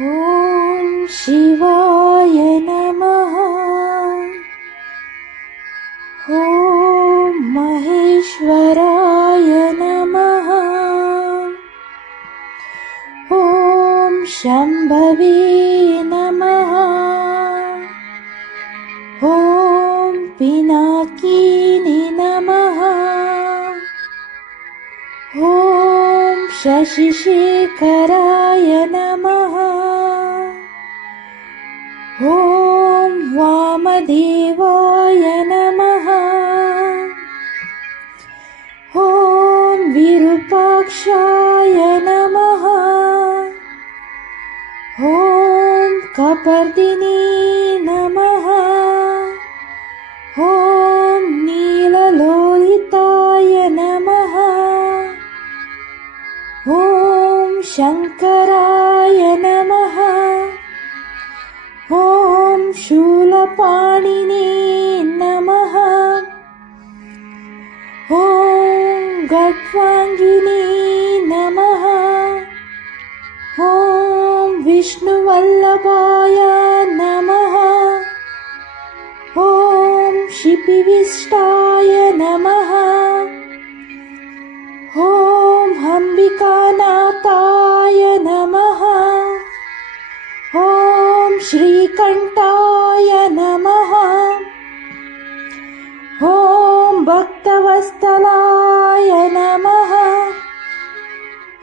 ॐ शिवाय नमः। ॐ महेश्वराय नमः। ॐ शम्भवे नमः। ॐ पिनाकिने नमः। ॐ शशिशेखराय नमः। ॐ वामदेवाय नमः। ॐ विरूपाक्षाय नमः। ॐ कपर्दिने नमः। ॐ नीललोहिताय नमः। ॐ शङ्कराय नमः। ॐ शूलपाणिने नमः। ॐ गड्वाङ्गिने नमः। ॐ विष्णुवल्लभाय नमः। ॐ शिपिविष्टाय नमः। ॐ अम्बिकानाथाय नमः। ॐ श्रीकण्ठाय नमः। ॐ भक्तवत्सलाय नमः।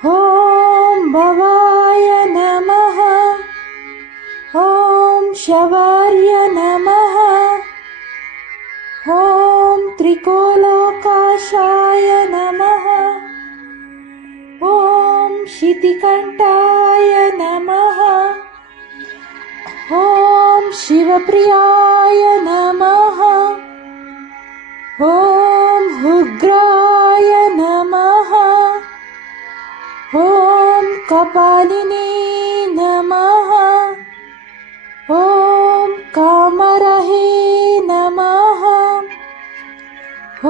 ॐ भवाय नमः। ॐ शवार्य नमः। ॐ त्रिकोलोकाशाय नमः। ॐ शितिकण्ठाय नमः। ॐ शिवप्रियाय नमः। ॐ उग्राय नमः। ॐ कपालिने नमः। ॐ कामरहे नमः। ॐ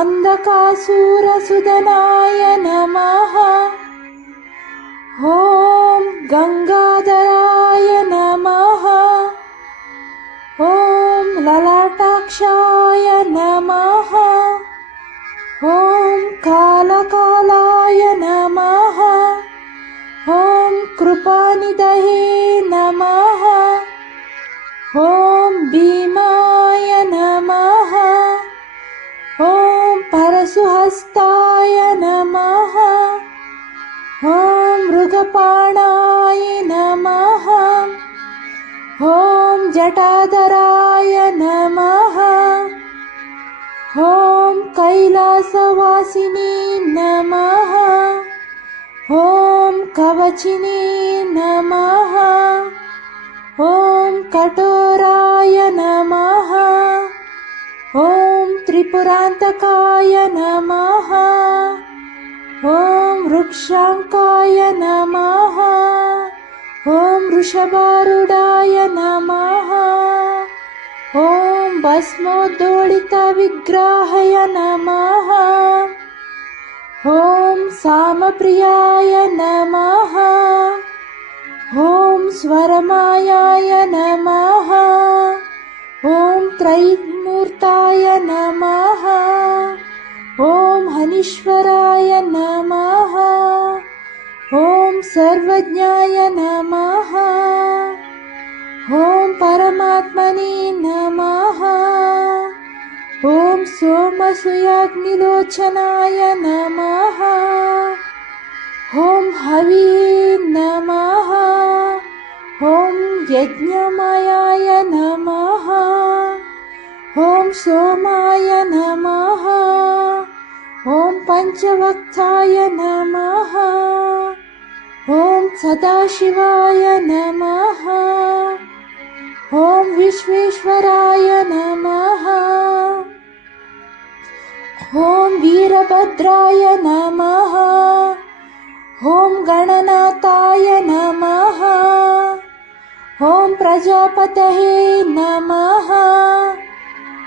अन्धकासुरसुदनाय नमः। ॐ गङ्गाधराय नमः। ॐ ललाटाक्षाय नमः। ॐ कालकालाय नमः। ॐ कृपानिधये नमः। ॐ भीमाय नमः। ॐ परशुहस्ताय नमः। ॐ मृगपाणाय नमः। ॐ जटाधराय नमः। ॐ कैलासवासिने नमः। ॐ कवचिने नमः। ॐ कठोराय नमः। ॐ त्रिपुरान्तकाय नमः। ॐ वृक्षाङ्काय नमः। ॐ वृषभारूढाय नमः। ॐ भस्मोद्धोलितविग्रहाय नमः। ॐ सामप्रियाय नमः। ॐ स्वरमायाय नमः। ॐ त्रैमूर्ताय नमः। ॐ हनीश्वराय नमः। ॐ सर्वज्ञाय नमः। ॐ परमात्मने नमः। ॐ सोमसूयाग्निलोचनाय नमः। ॐ हवे नमः। ॐ यज्ञमयाय नमः। ॐ सोमाय नमः। ॐ पञ्चवक्ताय नमः। ॐ सदाशिवाय नमः। ॐ विश्वेश्वराय नमः। ॐ वीरभद्राय नमः। ॐ गणनाथाय नमः। ॐ प्रजापतये नमः।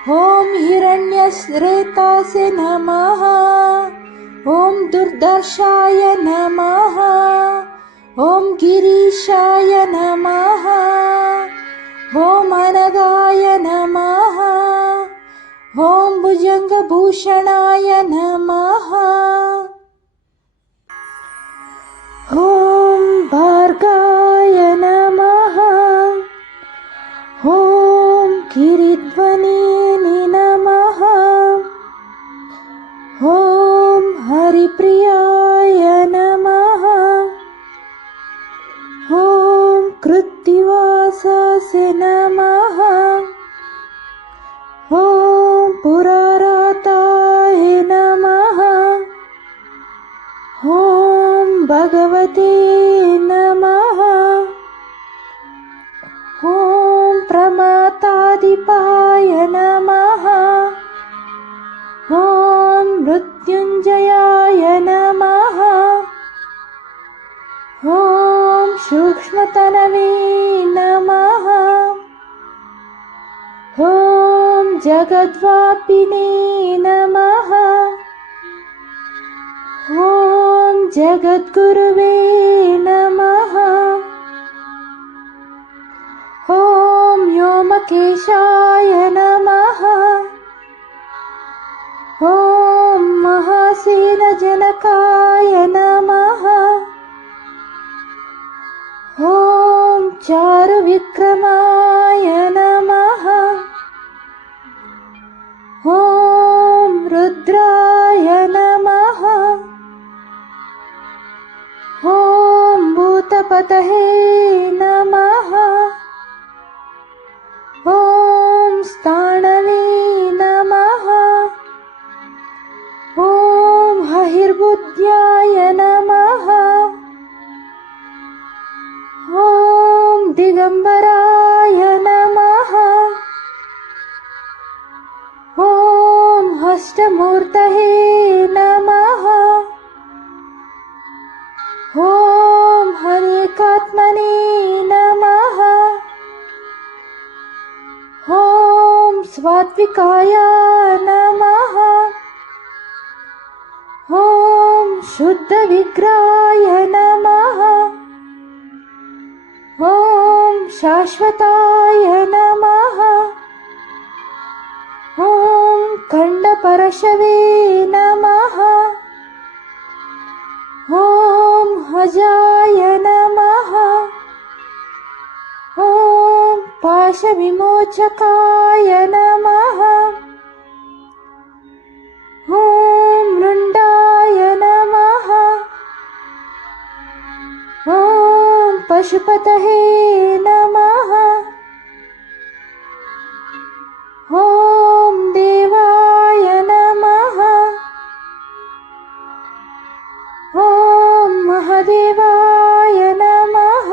ॐ हिरण्यश्रेतासे नमः। ॐ दुर्दर्शाय नमः। ॐ गिरीशाय नमः। ॐ अनगाय नमः। ॐ भुजङ्गभूषणाय नमः। ॐ भार्गाय नमः। ॐ गिरिध्वनिने नमः। ॐ हरिप्रियाय नमः। ॐ कृत्तिवासाय नमः। ॐ पुराराताय नमः। ॐ भगवते नमः। ॐ प्रमातादिपाय नमः। ॐ मृत्युञ्जयाय नमः। ॐ सूक्ष्मतनवे नमः। ॐ जगद्व्यापिने नमः। ॐ जगद्गुरुवे नमः। ॐ व्योमकेशाय नमः। ॐ महासेनजनकाय नमः। ॐ चारुविक्रमाय नमः। ॐ रुद्राय नमः। ॐ भूतपतये नमः। ॐ स्थाणवे नमः। ॐ हहिर्बुद्ध्याय नमः। ॐ दिगम्बराय नमः। ॐ हस्तमूर्तये नमः। ॐ हरेकात्मने नमः। ॐ स्वात्विकाय नमः। ॐ शुद्धविग्रहाय नमः। ॐ शाश्वताय नमः। ॐ खण्डपरशवे नमः। ॐ अजाय नमः। ॐ पाशविमोचकाय नमः। ॐ मृण्डाय नमः। ॐ पशुपतये नमः। ॐ देवाय नमः। ॐ महादेवाय नमः।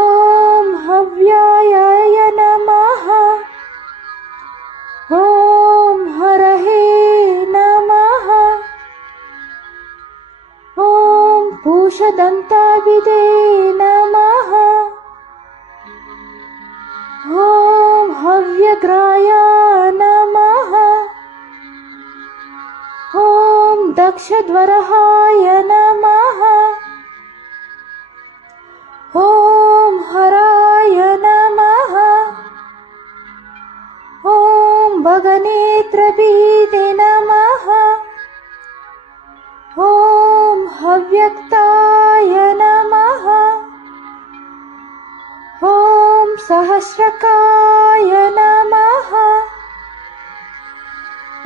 ॐ हव्याय नमः। ॐ हरहे नमः। ॐ पूषदन्ताभिदे नमः। ॐ हव्यग्राय नमः। ॐ दक्षध्वरहाय नमः। ॐ हराय नमः। ॐ भगनेत्रभीते नमः। ॐ हव्यक्ताय नमः। ॐ सहस्रकाय नमः।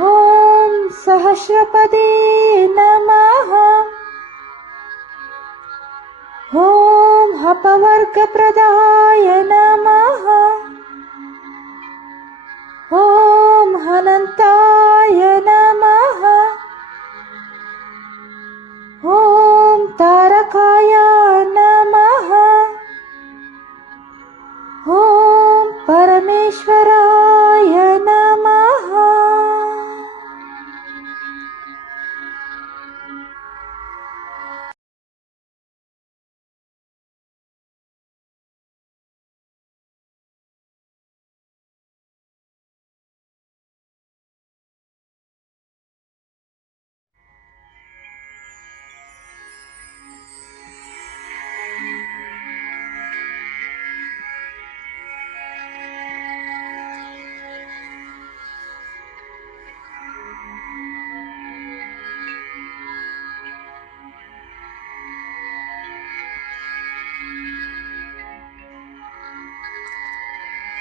ॐ सहस्रपदे नमः। ॐ अपवर्गप्रदाय नमः। ॐ अनन्ताय नमः। ॐ तारकाय नमः। ॐ परमेश्वराय नमः।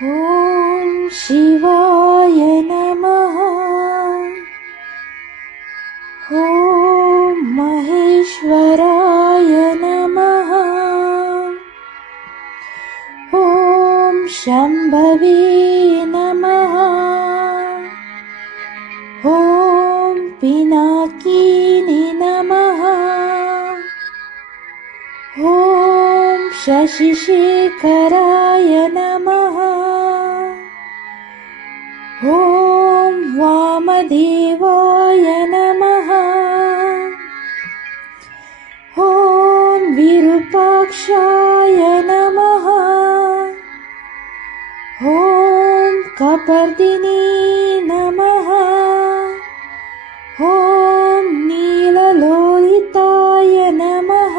ॐ शिवाय नमः। ॐ महेश्वराय नमः। ॐ शम्भवे नमः। ॐ पिनाकिनी नमः। ॐ शशिशेखराय नमः। ॐ वामदेवाय नमः। ॐ विरूपाक्षाय नमः। ॐ कपर्दिने नमः। ॐ नीललोहिताय नमः।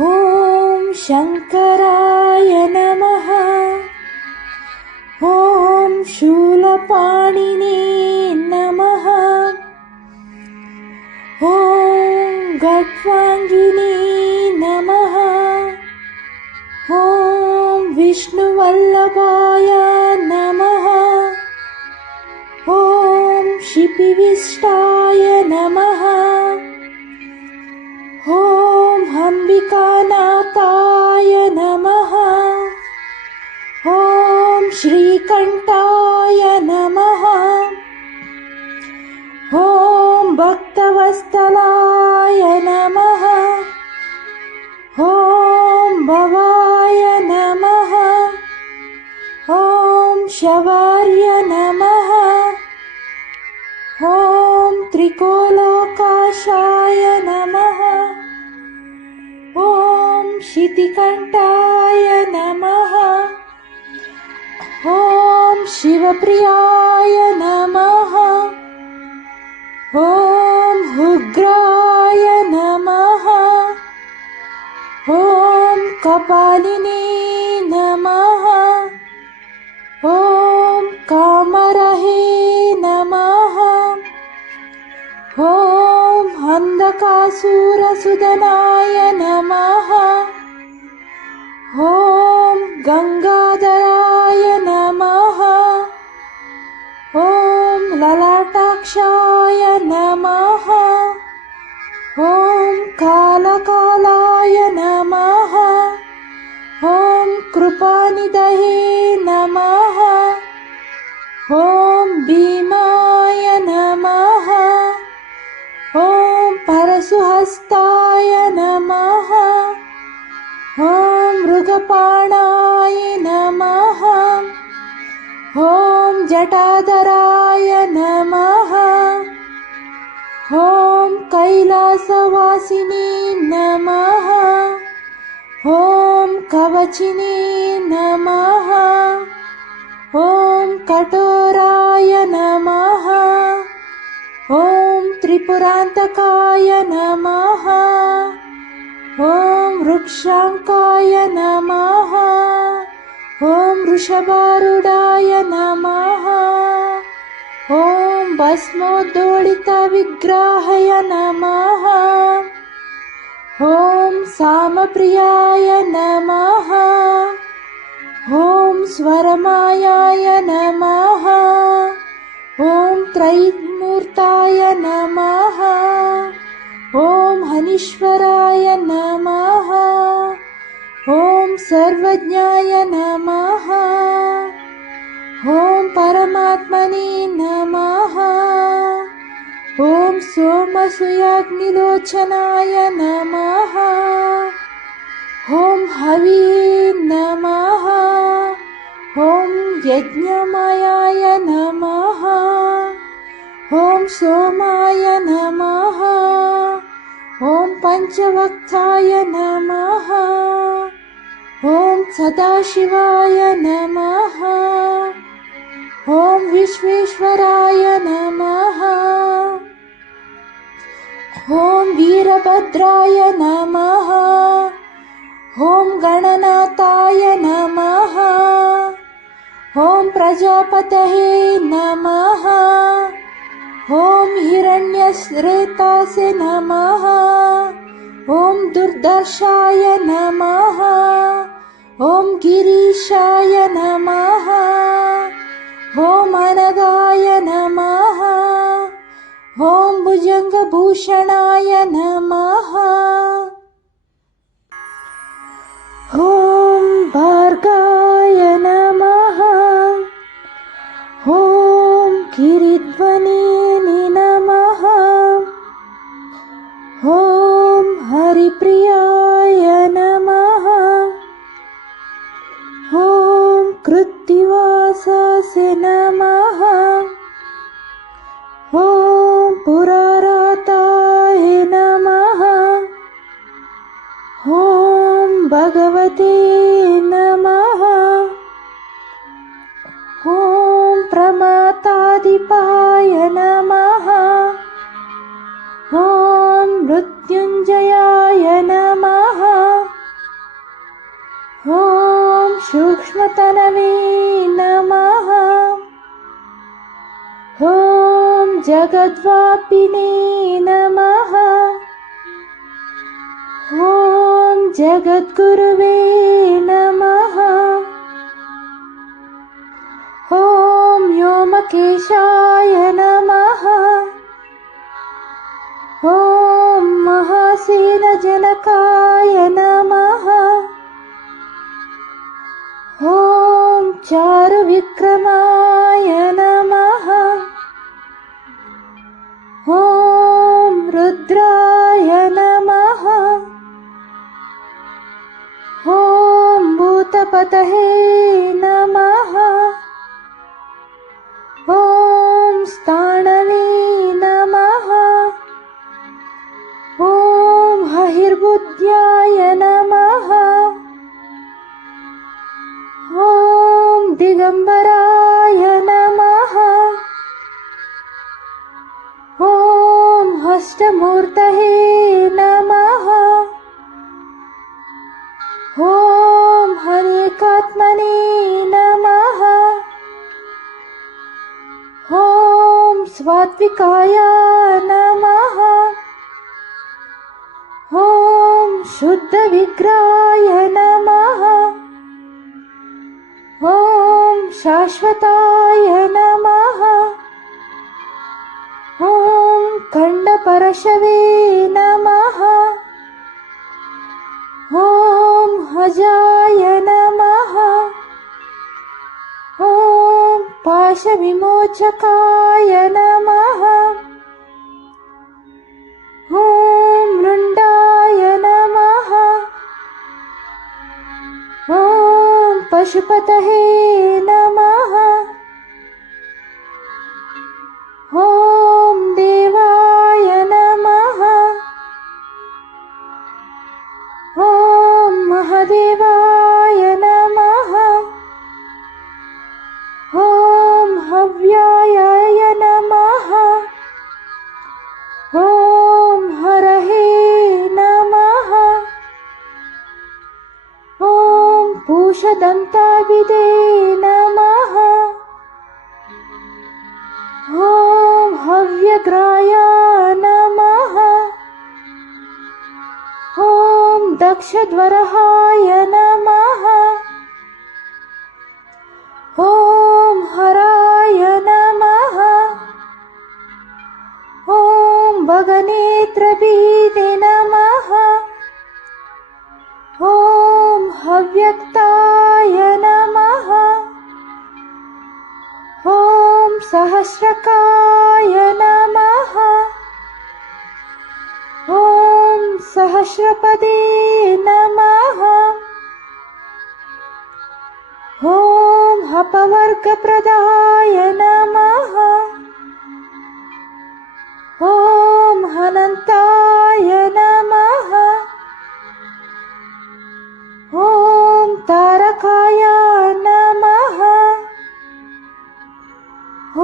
ॐ शङ्कराय नमः। ॐ शूलपाणिने नमः। ॐ गट्वाङ्गिने नमः। ॐ विष्णुवल्लभाय नमः। ॐ शिपिविष्टाय नमः। ॐ अम्बिकानाथाय नमः। ॐ श्रीकण्ठाय नमः। ॐ भक्तवत्सलाय नमः। ॐ भवाय नमः। ॐ शवार्य नमः। ॐ त्रिकोलोकाशाय नमः। ॐ शितिकण्ठाय नमः। ॐ शिवप्रियाय नमः। ॐ उग्राय नमः। ॐ कपालिने नमः। ॐ कामरहे नमः। ॐ अन्धकासुरसुदनाय नमः। ॐ गङ्गाधराय नमः। ॐ ललाटाक्षाय नमः। ॐ कालकालाय नमः। ॐ कृपानिधये नमः। ॐ भीमाय नमः। ॐ परशुहस्ताय नमः। ॐ मृगपाणाय नमः। ॐ जटाधराय नमः। ॐ कैलासवासिने नमः। ॐ कवचिने नमः। ॐ कठोराय नमः। ॐ त्रिपुरान्तकाय नमः। ॐ वृक्षाङ्काय नमः। ॐ वृषभारूढाय नमः। ॐ भस्मोद्धूलितविग्रहाय नमः। ॐ सामप्रियाय नमः। ॐ स्वरमायाय नमः। ॐ त्रैमूर्ताय नमः। ॐ हनीश्वराय नमः। ॐ सर्वज्ञाय नमः। ॐ परमात्मने नमः। ॐ सोमसूयाग्निलोचनाय नमः। ॐ हवे नमः। ॐ यज्ञमयाय नमः। ॐ सोमाय नमः। ॐ पञ्चवक्त्राय नमः। ॐ सदाशिवाय नमः। ॐ विश्वेश्वराय नमः। ॐ वीरभद्राय नमः। ॐ गणनाथाय नमः। ॐ प्रजापतये नमः। ॐ हिरण्यश्रेतासे नमः। ॐ दुर्दर्शाय नमः। ॐ गिरीशाय नमः। ॐ अनगाय नमः। ॐ भुजङ्गभूषणाय नमः। ॐ भार्गाय नमः। ॐ गिरिध्वनिने नमः। ॐ हरिप्रियाय नमः। ॐ कृत्तिवासाय नमः। ॐ पुराराताय नमः। ॐ भगवते नमः। ॐ प्रमाताधिपाय नमः। ॐ मृत्युञ्जयाय नमः। ॐ सूक्ष्मतनवे नमः। ॐ जगद्व्यापिने नमः। ॐ जगद्गुरुवे नमः। ॐ व्योमकेशाय नमः। ॐ महासेनजनकाय नमः। ॐ चारुविक्रमाय नमः। ॐ रुद्राय नमः। ॐ भूतपतये नमः। ॐ स्थाणवे नमः। ॐ हहिर्बुद्ध्याय नमः। ॐ दिगम्बराय नमः। ॐ हस्तमूर्तये नमः। ॐ हरेकात्मने नमः। ॐ स्वात्विकाय नमः। ॐ शुद्धविग्रहाय नमः। ॐ शाश्वताय नमः। ॐ खण्डपरशवे नमः। ॐ अजाय नमः। ॐ पाशविमोचकाय नमः। ॐ मृण्डाय नमः। ॐ पशुपतये नमः। ॐ देवाय नमः। ॐ महादेवाय नमः। ॐ हव्याय नमः। ॐ हरहे नमः। ॐ पूषदन्ताभिदे नमः। ॐ हव्यग्राय नमः। ॐ दक्षध्वरहाय नमः। ॐ हराय नमः। ॐ भगनेत्रभीते नमः। ॐ हव्यक्ताय नमः। ॐ सहस्रकाय नमः। ॐ सहस्रपदे नमः। ॐ अपवर्गप्रदाय नमः। ॐ अनन्ताय नमः। ॐ तारकाय नमः। ॐ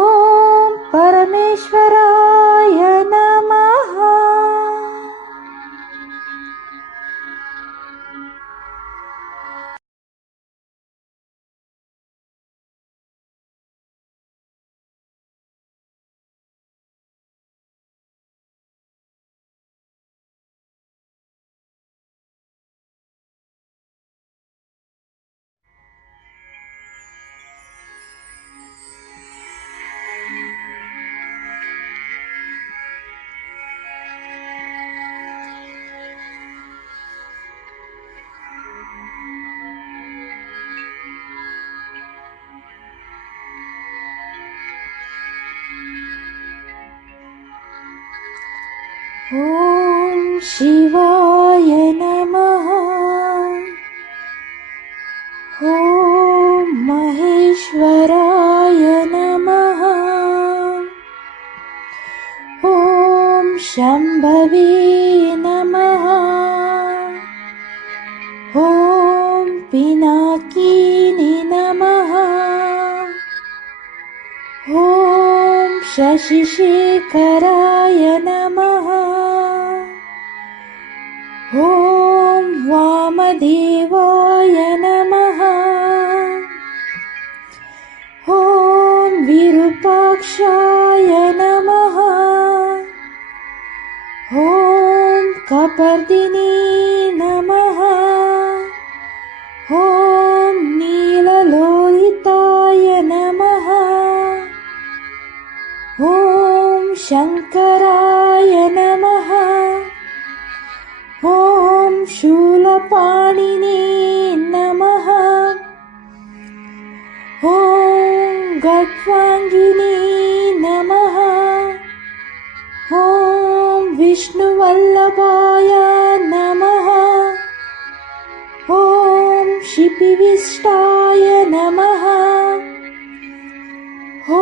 परमेश्वराय नमः। ॐ शिवाय नमः। ॐ महेश्वराय नमः। ॐ शम्भवे नमः। ॐ पिनाकिने नमः। ॐ शशिशेखराय नमः। ॐ वामदेवाय नमः। ॐ विरूपाक्षाय नमः। ॐ कपर्दिने नमः। ॐ नीललोहिताय नमः। ॐ शङ्कराय नमः। ॐ शूलपाणिने नमः। ॐ गड्वाङ्गिने नमः। ॐ विष्णुवल्लभाय नमः। ॐ शिपिविष्टाय नमः। ॐ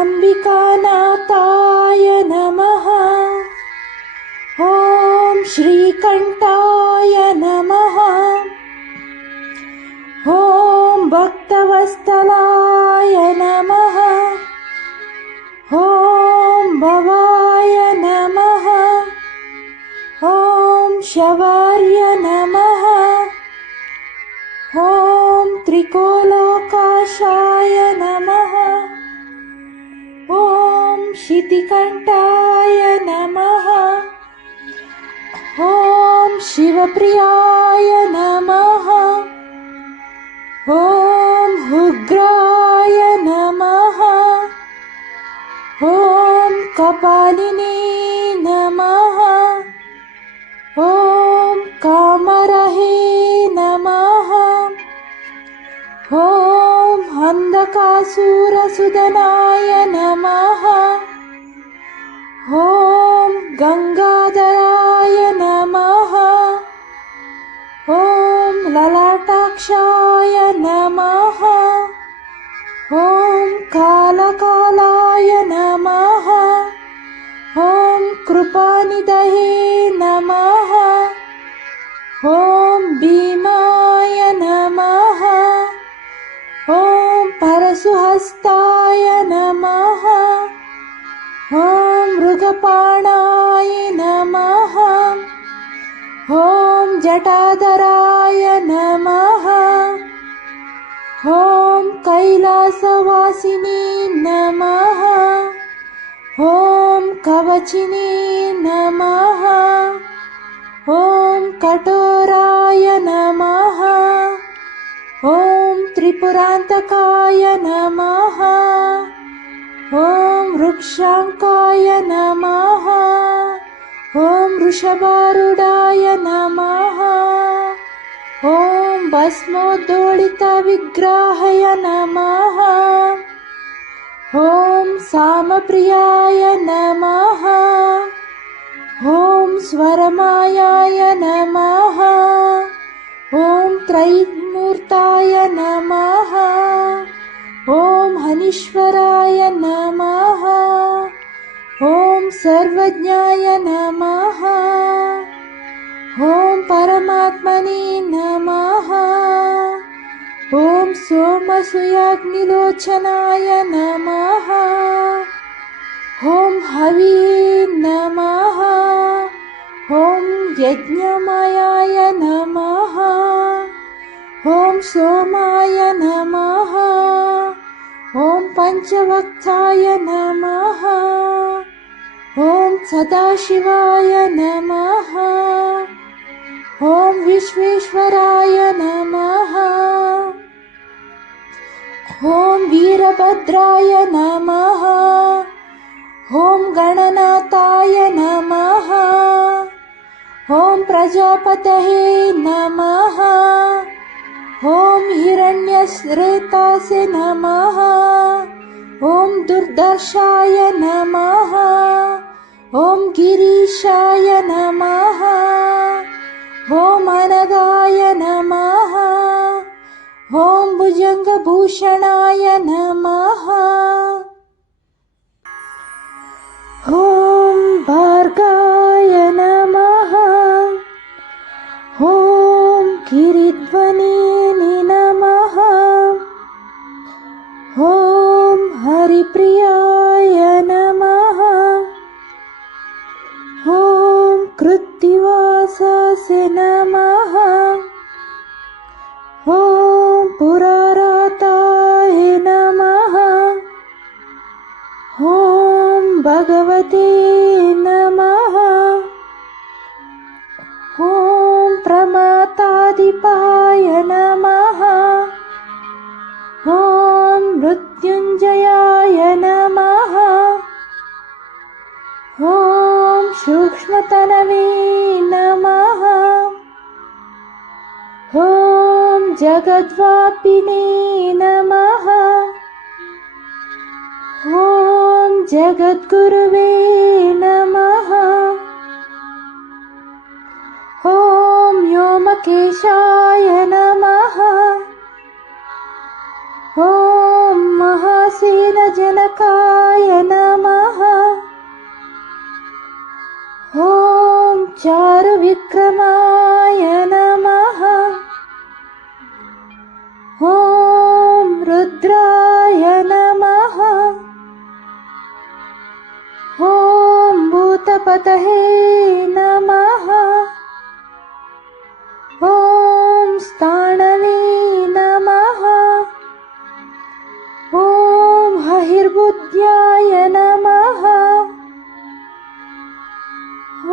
अम्बिकानाथाय नमः। ॐ श्रीकण्ठाय नमः। ॐ भक्तवत्सलाय नमः। ॐ भवाय नमः। ॐ शवार्य नमः। ॐ त्रिकोलोकाशाय नमः। ॐ शितिकण्ठाय नमः। ॐ शिवप्रियाय नमः। ॐ उग्राय नमः। ॐ कपालिने नमः। ॐ कामरहे नमः। ॐ अन्धकासुरसुदनाय नमः। ॐ गङ्गाधराय नमः। ॐ ललाटाक्षाय नमः। ॐ कालकालाय नमः। ॐ कृपानिधये नमः। ॐ भीमाय नमः। ॐ परशुहस्ताय नमः। ॐ मृगपाणाय नमः। ॐ जटाधराय नमः। ॐ कैलासवासिने नमः। ॐ कवचिने नमः। ॐ कठोराय नमः। ॐ त्रिपुरान्तकाय नमः। ॐ वृक्षाङ्काय नमः। ॐ वृषभारूढाय नमः। ॐ भस्मोद्धूलितविग्रहाय नमः। ॐ सामप्रियाय नमः। ॐ स्वरमायाय नमः। ॐ त्रैमूर्ताय नमः। ॐ हनीश्वराय नमः। ॐ सर्वज्ञाय नमः। ॐ परमात्मने नमः। ॐ सोमसूयाग्निलोचनाय नमः। ॐ हविये नमः। ॐ यज्ञमायाय नमः। ॐ सोमाय नमः। ॐ पञ्चवक्त्राय नमः। ॐ सदाशिवाय नमः। ॐ विश्वेश्वराय नमः। ॐ वीरभद्राय नमः। ॐ गणनाथाय नमः। ॐ प्रजापतये नमः। ॐ हिरण्यश्रेतासे नमः। ॐ दुर्दर्शाय नमः। ॐ गिरीशाय नमः। ॐ अनगाय नमः। ॐ भुजङ्गभूषणाय नमः। ॐ भार्गाय नमः। ॐ गिरिध्वनिने नमः। ॐ हरिप्रियाय नमः। ॐ कृत्तिवासाय नमः। ॐ पुराराताय नमः। ॐ भगवते नमः। ॐ प्रमातादिपाय नमः। ॐ मृत्युञ्जयाय नमः। ॐ सूक्ष्मतनवे नमः। ॐ जगद्व्यापिने नमः। ॐ जगद्गुरुवे नमः। ॐ व्योमकेशाय नमः। ॐ महासेनजनकाय नमः। ॐ चारुविक्रमाय नमः। ॐ रुद्राय नमः। ॐ भूतपतये नमः। ॐ स्थाणवे नमः। ॐ हहिर्बुद्ध्याय नमः।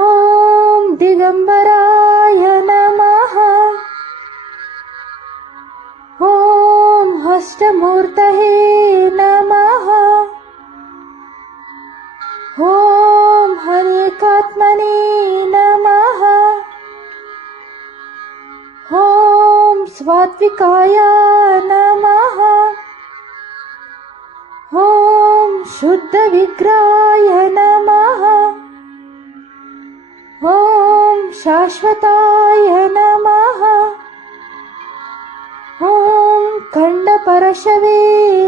ॐ दिगम्बराय नमः। ॐ हस्तमूर्तये नमः। ॐ हरेकात्मने नमः। ॐ स्वात्विकाय नमः। ॐ शुद्धविग्रहाय नमः। ॐ शाश्वताय नमः। ॐ खण्डपरशवे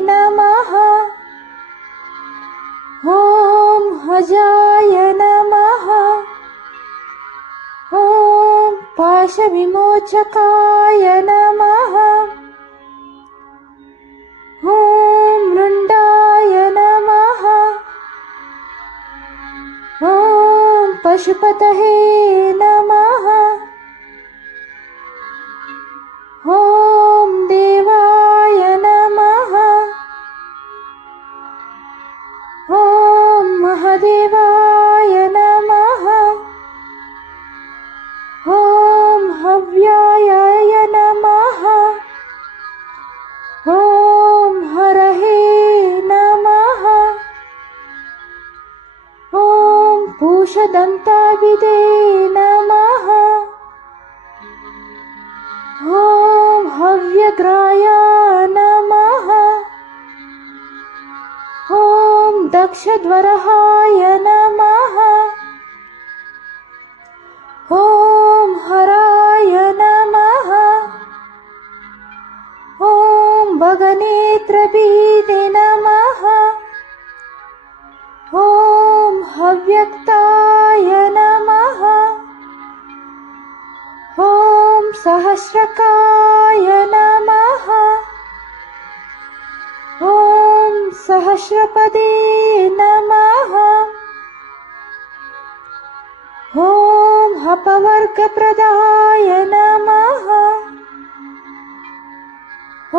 नमः। ॐ अजाय नमः। ॐ पाशविमोचकाय नमः। ॐ मृण्डाय नमः। ॐ पशुपतये नमः। ॐ देवाय नमः। ॐ महादेवाय नमः। ॐ हव्याय नमः। ॐ हरहे नमः। ॐ पूषदन्ताभिदे नमः। ॐ हव्यग्राय नमः। ॐ दक्षध्वराय नमः। ॐ हराय नमः। ॐ भगनेत्रभीदे नमः। ॐ हव्यक्ताय नमः। ॐ सहस्रकाय नमः। ॐ सहस्रपदे नमः। ॐ अपवर्गप्रदाय नमः। ॐ